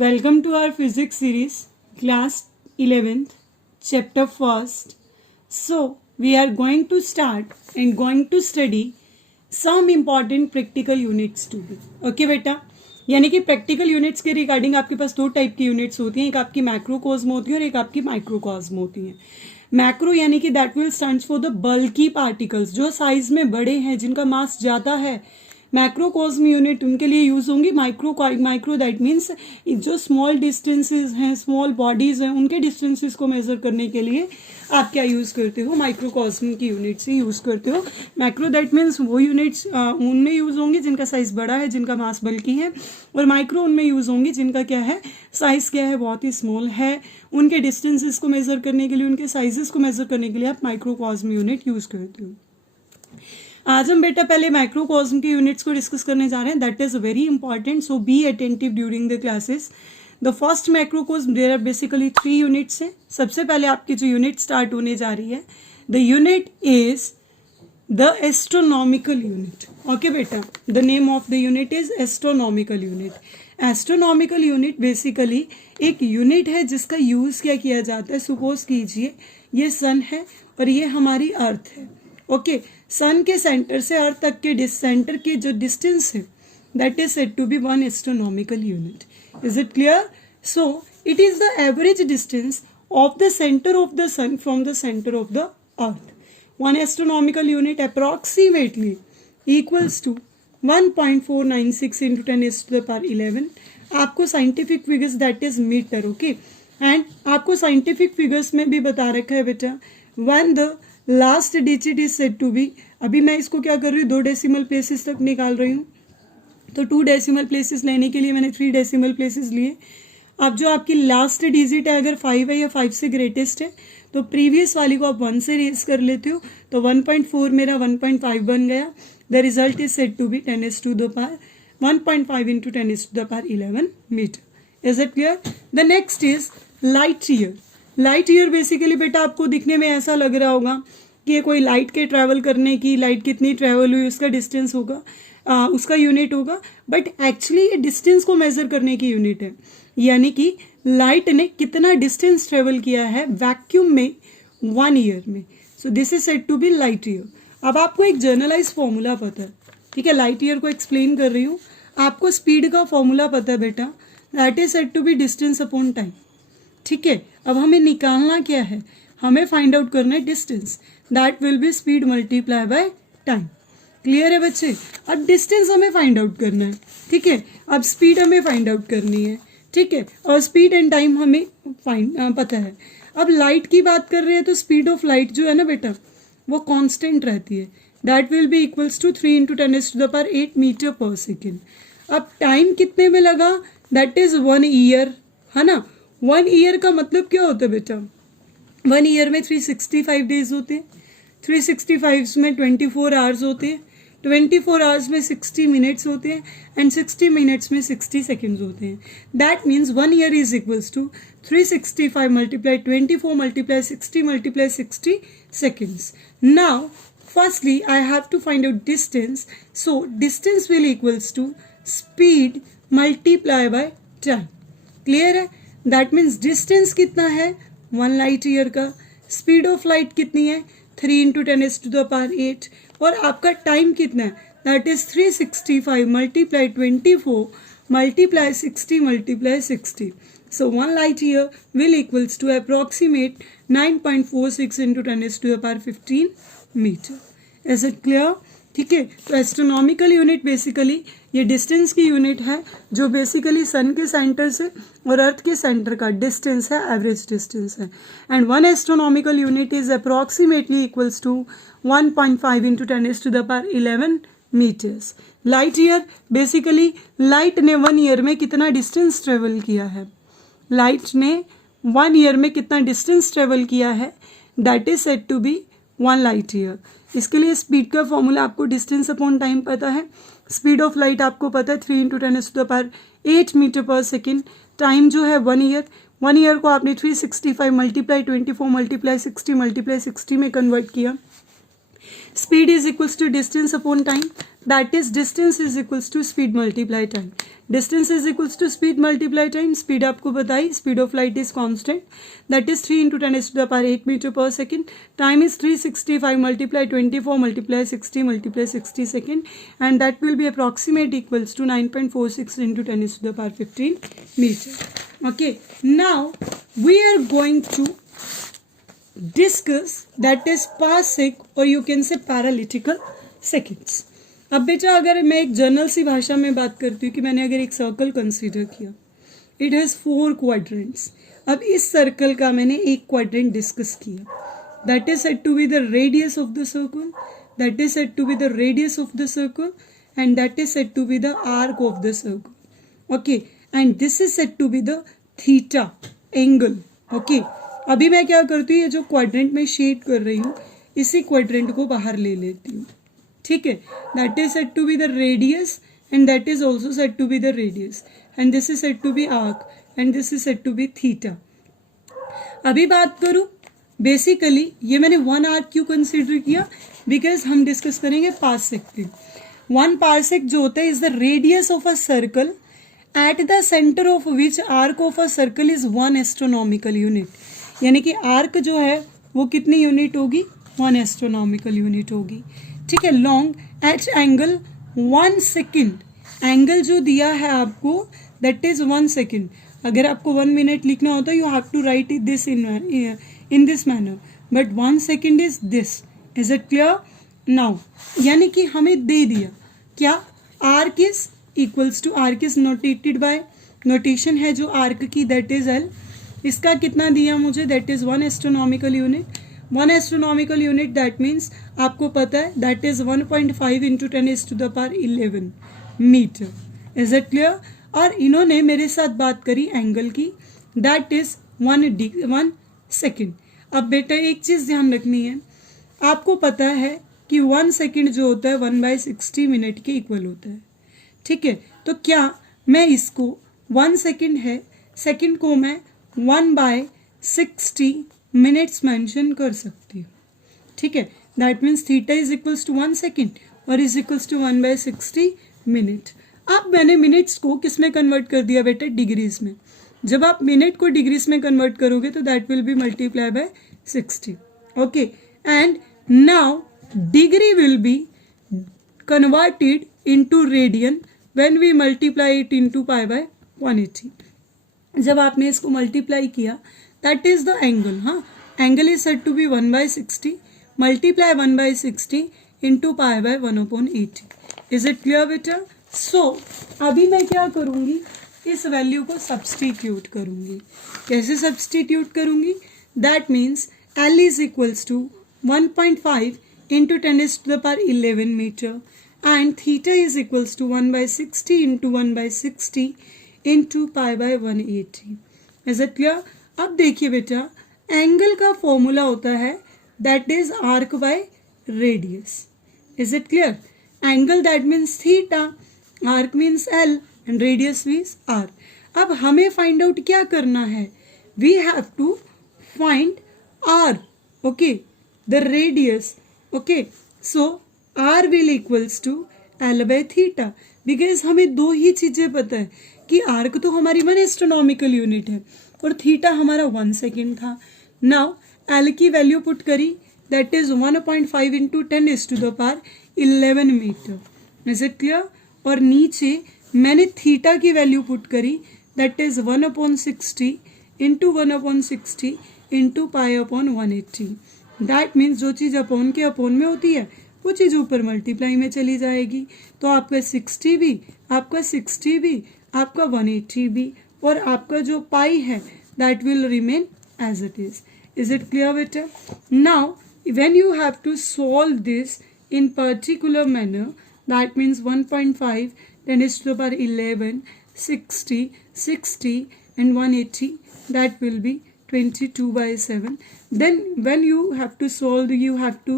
Welcome to our physics series, class 11th, chapter 1st. So, we are going to start and going to study some important practical units to be. Okay बेटा, यानी कि practical units के regarding आपके पास दो type की units होती हैं, एक आपकी मैक्रोकॉस्म होती है और एक आपकी माइक्रोकॉस्म होती है. मैक्रो यानी कि that will stands for the bulky particles, जो साइज में बड़े हैं, जिनका मास ज़्यादा है. मैक्रोकॉस्म यूनिट उनके लिए यूज होंगी. माइक्रो दैट मीन्स जो स्मॉल डिस्टेंसेस हैं, स्मॉल बॉडीज हैं, उनके डिस्टेंसेस को मेजर करने के लिए आप क्या यूज़ करते हो, माइक्रोकॉस्म की यूनिट्स ही यूज़ करते हो. मैक्रो दैट मीन्स वो यूनिट्स उनमें यूज़ होंगी जिनका साइज़ बड़ा है, जिनका मास बल्कि है, और माइक्रो उनमें यूज़ होंगी जिनका क्या है, साइज़ क्या है, बहुत ही स्मॉल है. उनके डिस्टेंसेस को मेजर करने के लिए, उनके साइजेस को मेजर करने के लिए आप माइक्रोकॉस्म यूनिट यूज़ करते हो. आज हम बेटा पहले माइक्रोकॉस्म की यूनिट्स को डिस्कस करने जा रहे हैं. That is very important, so be attentive during the classes. The first microcosm, there are basically 3 units हैं. सबसे पहले आपकी जो यूनिट स्टार्ट होने जा रही है, the unit is the astronomical unit. Okay बेटा, the name of the unit is astronomical unit. Astronomical unit basically एक यूनिट है जिसका यूज क्या किया जाता है. सपोज कीजिए ये सन है और ये हमारी अर्थ है. ओके, सन के सेंटर से अर्थ तक के सेंटर के जो डिस्टेंस है, that is said to be 1 astronomical unit. Is it clear? So it is the average distance of the centre of the sun from the centre of the earth. 1 astronomical unit approximately equals to 1.496 into 10⁻11. आपको scientific figures that is metre. Okay, and आपको scientific figures में भी बता रखा है बेटा, when the last digit is said to be. अभी मैं इसको क्या कर रही हूँ, 2 डेसिमल प्लेसेस तक निकाल रही हूँ. तो 2 डेसिमल प्लेसेस लेने के लिए मैंने 3 डेसिमल प्लेसेस लिए. अब जो आपकी लास्ट डिजिट है, अगर 5 है या 5 से ग्रेटेस्ट है, तो प्रीवियस वाली को आप 1 से रेज कर लेते हो, तो 1.4 मेरा 1.5 बन गया. The result is said to be 1.5 into 10⁻11 metre. Is it clear? The next is light year. Light year basically बेटा आपको दिखने में ऐसा लग रहा होगा कि ये कोई लाइट के ट्रैवल करने की, लाइट कितनी ट्रैवल हुई उसका डिस्टेंस होगा, उसका यूनिट होगा. बट एक्चुअली ये डिस्टेंस को मेजर करने की यूनिट है. यानी कि लाइट ने कितना डिस्टेंस ट्रेवल किया है वैक्यूम में 1 ईयर में. So this is said to be light year. अब आपको एक जर्नलाइज फॉर्मूला पता है, ठीक है, लाइट ईयर को एक्सप्लेन कर रही हूँ. आपको स्पीड का फॉर्मूला पता है बेटा, that is said to be distance upon time. ठीक है, अब हमें निकालना क्या है, हमें फाइंड आउट करना है distance. That will B speed multiply by time. Clear है बच्चे? अब डिस्टेंस हमें फाइंड आउट करना है, ठीक है. अब स्पीड हमें फाइंड आउट करनी है, ठीक है, और स्पीड एंड टाइम हमें पता है. अब लाइट की बात कर रहे हैं तो स्पीड ऑफ लाइट जो है ना बेटा, वो कांस्टेंट रहती है. That will be equals to 3 into 10⁸ metre per second. अब टाइम कितने में लगा, दैट इज 1 ईयर, है ना. 1 ईयर का मतलब क्या होता है बेटा, 1 ईयर में 365 डेज होते हैं. 365 में 24 आवर्स होते हैं. 24 आवर्स में 60 मिनट्स होते हैं एंड 60 मिनट्स में 60 सेकेंड्स होते हैं. That means 1 year is equals to 365 multiply 24 multiply 60 multiply 60 seconds. Now, firstly, I have to find out distance. So, distance will equals to speed multiply by time. Clear है? That means distance कितना है, 1 light year का. Speed of light कितनी है, 3 into 10⁸ और आपका time कितना है, that is 365 multiply 24 multiply 60 multiply 60. So 1 light year will equals to approximate 9.46 into 10⁻15 meter. Is it clear? ठीक है, तो एस्ट्रोनॉमिकल यूनिट बेसिकली ये डिस्टेंस की यूनिट है, जो बेसिकली सन के सेंटर से और अर्थ के सेंटर का डिस्टेंस है, एवरेज डिस्टेंस है. And 1 astronomical unit is approximately equals to 1.5 into 10⁻11 metres. Light year basically light ने 1 ईयर में कितना डिस्टेंस ट्रेवल किया है, लाइट ने 1 ईयर में कितना डिस्टेंस ट्रेवल किया है, that is said to be 1 light year. इसके लिए स्पीड का फॉर्मूला आपको डिस्टेंस अपॉन टाइम पता है. स्पीड ऑफ लाइट आपको पता है 3 into 10⁸ metre per second. Time जो है 1 ईयर. 1 ईयर को आपने 365 मल्टीप्लाई 24 मल्टीप्लाई 60 मल्टीप्लाई 60 में कन्वर्ट किया. Speed is equals to distance upon time. that is distance is equals to speed multiply time. Distance is equals to speed multiply time. Speed आपको बताई, speed of light is constant, that is 3 into 10 to the power 8 meter per second. Time is 365 multiply 24 multiply 60 multiply 60 second, and that will be approximate equals to 9.46 into 10 to the power 15 meter. Okay, now we are going to discuss that is parsec, or you can say parallaxical seconds. अब बेटा अगर मैं एक journal सी भाषा में बात करती हूँ कि मैंने अगर एक सर्कल कंसीडर किया, इट हैज़ 4 क्वाड्रेंट्स. अब इस सर्कल का मैंने एक क्वाड्रेंट डिस्कस किया, that is said to be the radius of the circle, that is said to be the radius of the circle, and that is said to be the arc of the circle. Okay, and this is said to be the theta angle. Okay, अभी मैं क्या करती हूँ, ये जो quadrant में shade कर रही हूँ, इसी क्वाड्रेंट को बाहर ले लेती हूँ. ठीक है, that is said to be the radius, and that is also said to be the radius, and this is said to be arc, and this is said to be theta. अभी बात करूं, बेसिकली ये मैंने 1 arc क्यों consider किया, because हम discuss करेंगे parsec पे. 1 पार्सेक जो होता है is the radius of a circle at the centre of which arc of a circle is 1 astronomical unit. यानी कि आर्क जो है वो कितनी यूनिट होगी, 1 एस्ट्रोनॉमिकल यूनिट होगी. ठीक है, long at angle 1 second. Angle जो दिया है आपको दैट इज 1 सेकेंड. अगर आपको 1 मिनट लिखना होता है you have to write it this in this manner, but 1 second is this. Is it clear now? यानी कि हमें दे दिया क्या, arc is equals to, arc is notated by, notation है जो आर्क की दैट इज एल. इसका कितना दिया मुझे, that is 1 astronomical unit. 1 astronomical unit that means आपको पता है that is 1.5 into 10 to the power 11 metre. Is it clear? और इन्होंने मेरे साथ बात करी एंगल की, दैट इज 1 सेकेंड. अब बेटा एक चीज़ ध्यान रखनी है, आपको पता है कि 1 सेकेंड जो होता है 1/60 मिनट के इक्वल होता है. ठीक है, तो क्या मैं इसको 1 सेकेंड है, सेकेंड को मैं 1/60 मिनट्स मेंशन कर सकती हूँ. ठीक है, that means theta is equals to 1 second और इज इक्वल्स टू 1/60 मिनट. अब मैंने मिनट्स को किस में कन्वर्ट कर दिया बेटा, डिग्रीज में. जब आप मिनट को डिग्रीज में कन्वर्ट करोगे तो that will be multiply by 60. Okay, and now degree will be converted into radian when we multiply it into π/180. जब आपने इसको मल्टीप्लाई किया दैट इज द एंगल. हाँ, angle is said to be 1/60 multiply 1/60 into π/1/80. Is it clear बेटा? So अभी मैं क्या करूँगी, इस वैल्यू को सब्सटीट्यूट करूँगी. कैसे सब्सटीट्यूट करूँगी, that means L is equals to 1.5 into 10 to the power 11 meter, and theta is equals to 1/60 into 1/60 into π/180. Is it clear? अब देखिए बेटा, एंगल का फॉर्मूला होता है that is arc by radius. Is it clear? Angle that means theta, arc means L, and radius means R. अब हमें find out क्या करना है, we have to find are. Okay, the radius. Okay, so r will equals to l by theta, because हमें दो ही चीजें पता है कि आर्क तो हमारी 1 एस्ट्रोनॉमिकल यूनिट है और थीटा हमारा 1 सेकेंड था. नाउ एल की वैल्यू पुट करी that is 1.5 into 10 to the power 11 metre. Is it clear? और नीचे मैंने थीटा की वैल्यू पुट करी that is 1/60 into 1/60 into π/180. That means जो चीज़ अपॉन के अपॉन में होती है वो चीज़ ऊपर मल्टीप्लाई में चली जाएगी. तो आपका 60 भी, आपका 60 भी, आपका 180 भी, और आपका जो पाई है that will remain as it is. Is it clear बेटा? Now when you have to solve this in particular manner, that means 1.5 10 to the power 11 60 and 180, that will be 22/7. Then when you have to solve, you have to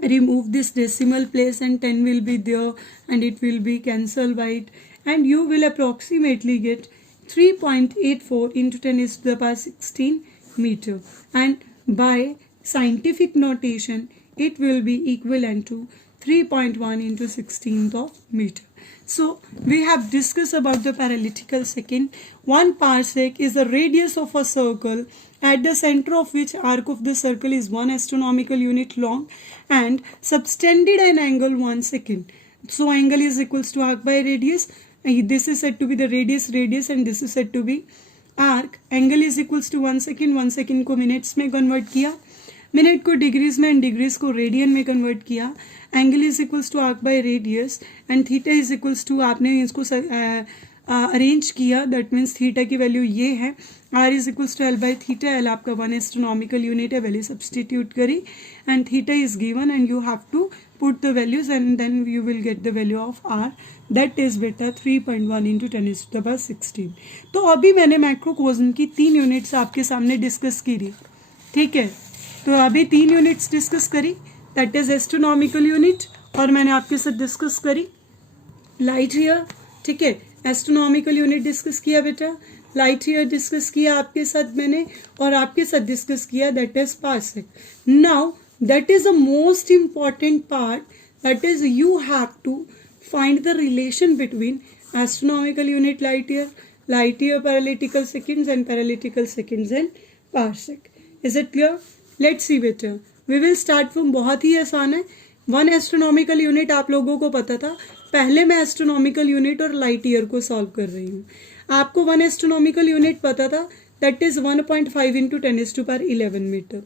remove this decimal place and 10 will be there and it will be cancelled by it, and you will approximately get 3.84 into 10 to the power 16 meter, and by scientific notation it will be equivalent to 3.1 into 16th of meter. So we have discussed about the parallaxical second. 1 parsec is the radius of a circle at the center of which arc of the circle is 1 astronomical unit long and subtended an angle 1 second. So angle is equals to arc by radius. This is said to be the radius and this is said to be arc. Angle is equals to 1 second. 1 second को minutes में convert किया, minute को degrees में and degrees को radian में convert किया. Angle is equals to arc by radius and theta is equals to, आपने इसको अरेंज किया, दैट मीन्स थीटा की वैल्यू ये है, r is equals to l by theta. L आपका 1 एस्ट्रोनॉमिकल यूनिट है, वैल्यू सब्सटीट्यूट करी and theta is given and you have to put the values and then you will get the value of r, that is बेटा 3.1 into 10⁻16. तो अभी मैंने मैक्रोकोज्म की 3 units आपके सामने डिस्कस की रही, ठीक है. तो अभी 3 यूनिट्स डिस्कस करी, दैट इज एस्ट्रोनॉमिकल यूनिट, और मैंने आपके साथ डिस्कस करी लाइट ईयर, ठीक है. एस्ट्रोनॉमिकल यूनिट डिस्कस किया बेटा, लाइट ईयर डिस्कस किया आपके साथ मैंने, और आपके साथ डिस्कस किया that is parsec. Now that is the most important part, that is you have to find the relation between astronomical unit light year parallactical seconds and parallactical seconds and parsec. Is it clear? Let's see बेटा, we will start from, बहुत ही आसान है. 1 astronomical unit आप लोगों को पता था, पहले मैं एस्ट्रोनॉमिकल यूनिट और लाइट ईयर को सॉल्व कर रही हूँ. आपको 1 एस्ट्रोनॉमिकल यूनिट पता था, that is 1.5 into 10⁻11 metre.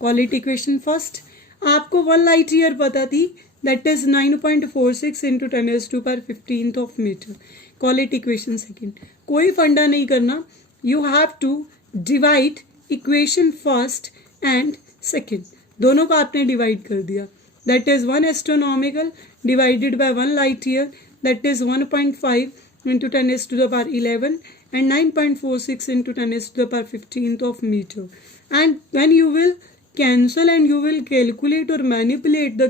Call it equation first. आपको 1 लाइट ईयर पता थी, that is 9.46 into 10⁻15 of metre. Call it equation second. कोई फंडा नहीं करना, you have to divide equation first and second, दोनों को आपने डिवाइड कर दिया. That is 1 astronomical divided by 1 light year, that is 1.5 into 10⁻11 and 9.46 into 10⁻15 of metre. And when you will cancel and you will calculate or manipulate the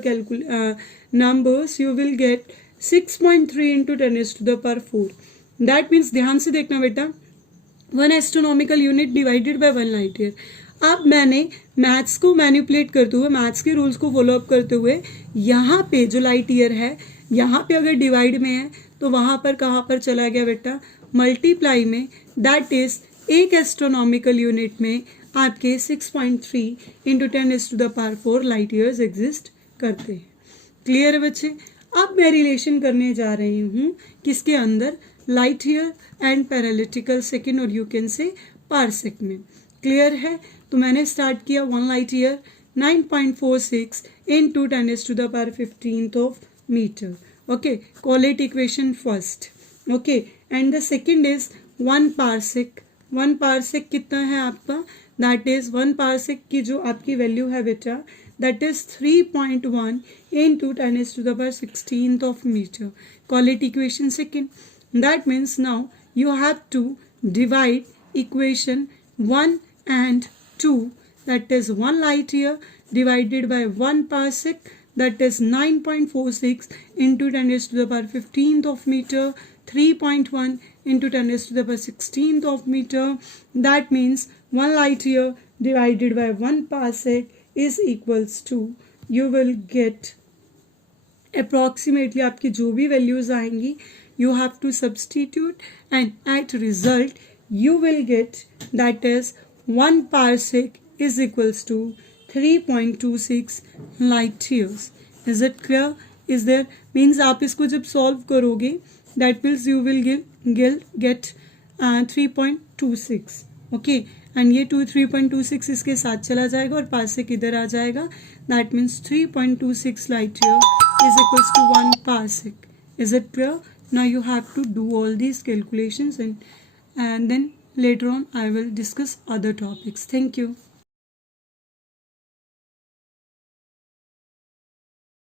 numbers, you will get 6.3 into 10⁻4. That means, ध्यान से देखना बेटा, 1 astronomical unit divided by 1 light year. अब मैंने maths को manipulate करते हुए, maths के रूल्स को फॉलो अप करते हुए, यहाँ पे जो लाइट ईयर है, यहाँ पे अगर डिवाइड में है तो वहाँ पर कहाँ पर चला गया बेटा, मल्टीप्लाई में. दैट इज 1 एस्ट्रोनॉमिकल यूनिट में आपके 6.3 इंटू 10⁻4 लाइट ईयर्स एग्जिस्ट करते हैं. क्लियर है बच्चे? अब मैं रिलेशन करने जा रही हूँ किसके अंदर, light year and parallactic second, और यू कैन से पार्सेक में. क्लियर है? तो मैंने स्टार्ट किया 1 light year 9.46 into 10⁻15 of metre. Okay, call it equation first. Okay, and the second is 1 parsec. 1 parsec कितना है आपका, दैट इज 1 पार्सेक की जो आपकी वैल्यू है बेटा, that is 3.1 into 10⁻16 of metre. Call it equation second. That means now you have to divide equation 1 and 2, that is 1 light year divided by 1 parsec, that is 9.46 into 10⁻15 of meter, 3.1 into 10⁻16 of meter. That means 1 light year divided by 1 parsec is equals to, you will get approximately, आपकी जो भी values आएंगी, you have to substitute and at result you will get, that is 1 parsec is equals to 3.26 light years. Is it clear? Is there, means आप इसको जब solve करोगे, that means you will get 3.26. Okay, and ये 3.26 इसके साथ चला जाएगा और parsec इधर आ जाएगा. That means 3.26 light year is equals to 1 parsec. Is it clear? Now you have to do all these calculations and then later on I will discuss other topics. Thank you.